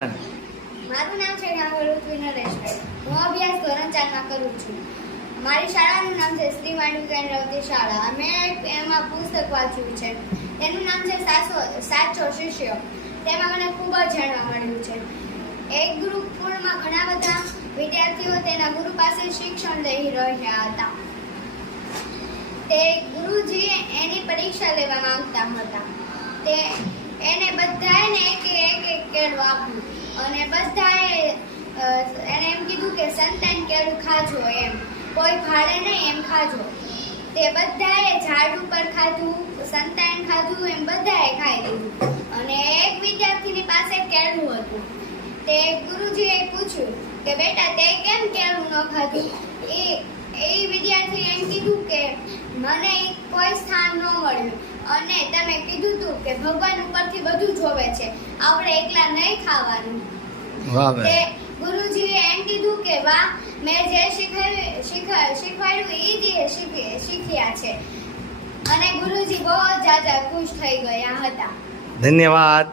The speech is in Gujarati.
મારું નામ છે રાહુલ નરેશભાઈ. હું અભ્યાસ ધોરણ 4 માં કરું છું. મારી શાળાનું નામ છે શ્રી વાણી કેન્દ્રવતી શાળા. અમે એમાં પુસ્તક વાંચ્યું છે. તેનું નામ છે સાચો શિષ્ય. તેમાં મને ખૂબ જ જાણવા મળ્યું છે. એક ગુરુકુળમાં ઘણા બધા વિદ્યાર્થીઓ તેના ગુરુ પાસે શિક્ષણ લઈ રહ્યા હતા. તે ગુરુજી એની પરીક્ષા લેવા માંગતા હતા. તે એને બધાને એક કેળું આપ્યું અને બધાએ એને એમ કીધું કે સંતાન કેળું ખાજો, એમ કોઈ ભાડે નહીં, એમ ખાજો. તે બધાએ ઝાડ ઉપર ખાધું, સંતાન ખાધું, એમ બધાએ ખાઈ લીધું. અને એક વિદ્યાર્થીની પાસે કેળું હતું. તે ગુરુજીએ પૂછ્યું કે બેટા તે કેમ કેળું ન ખાધું? એ વિદ્યાર્થીએ એમ કીધું કે મને કોઈ સ્થાન ન મળ્યું અને તમે કીધું તું કે ભગવાન ઉપરથી બધું જોવે છે, આપણે એકલા નહીં ખાવાનું. તે ગુરુજીએ એમ કીધું કે વાહ, મેં જે શીખવાડ્યું એ જ શીખ્યા છે. અને ગુરુજી બહુ જ ખુશ થઈ ગયા હતા. ધન્યવાદ.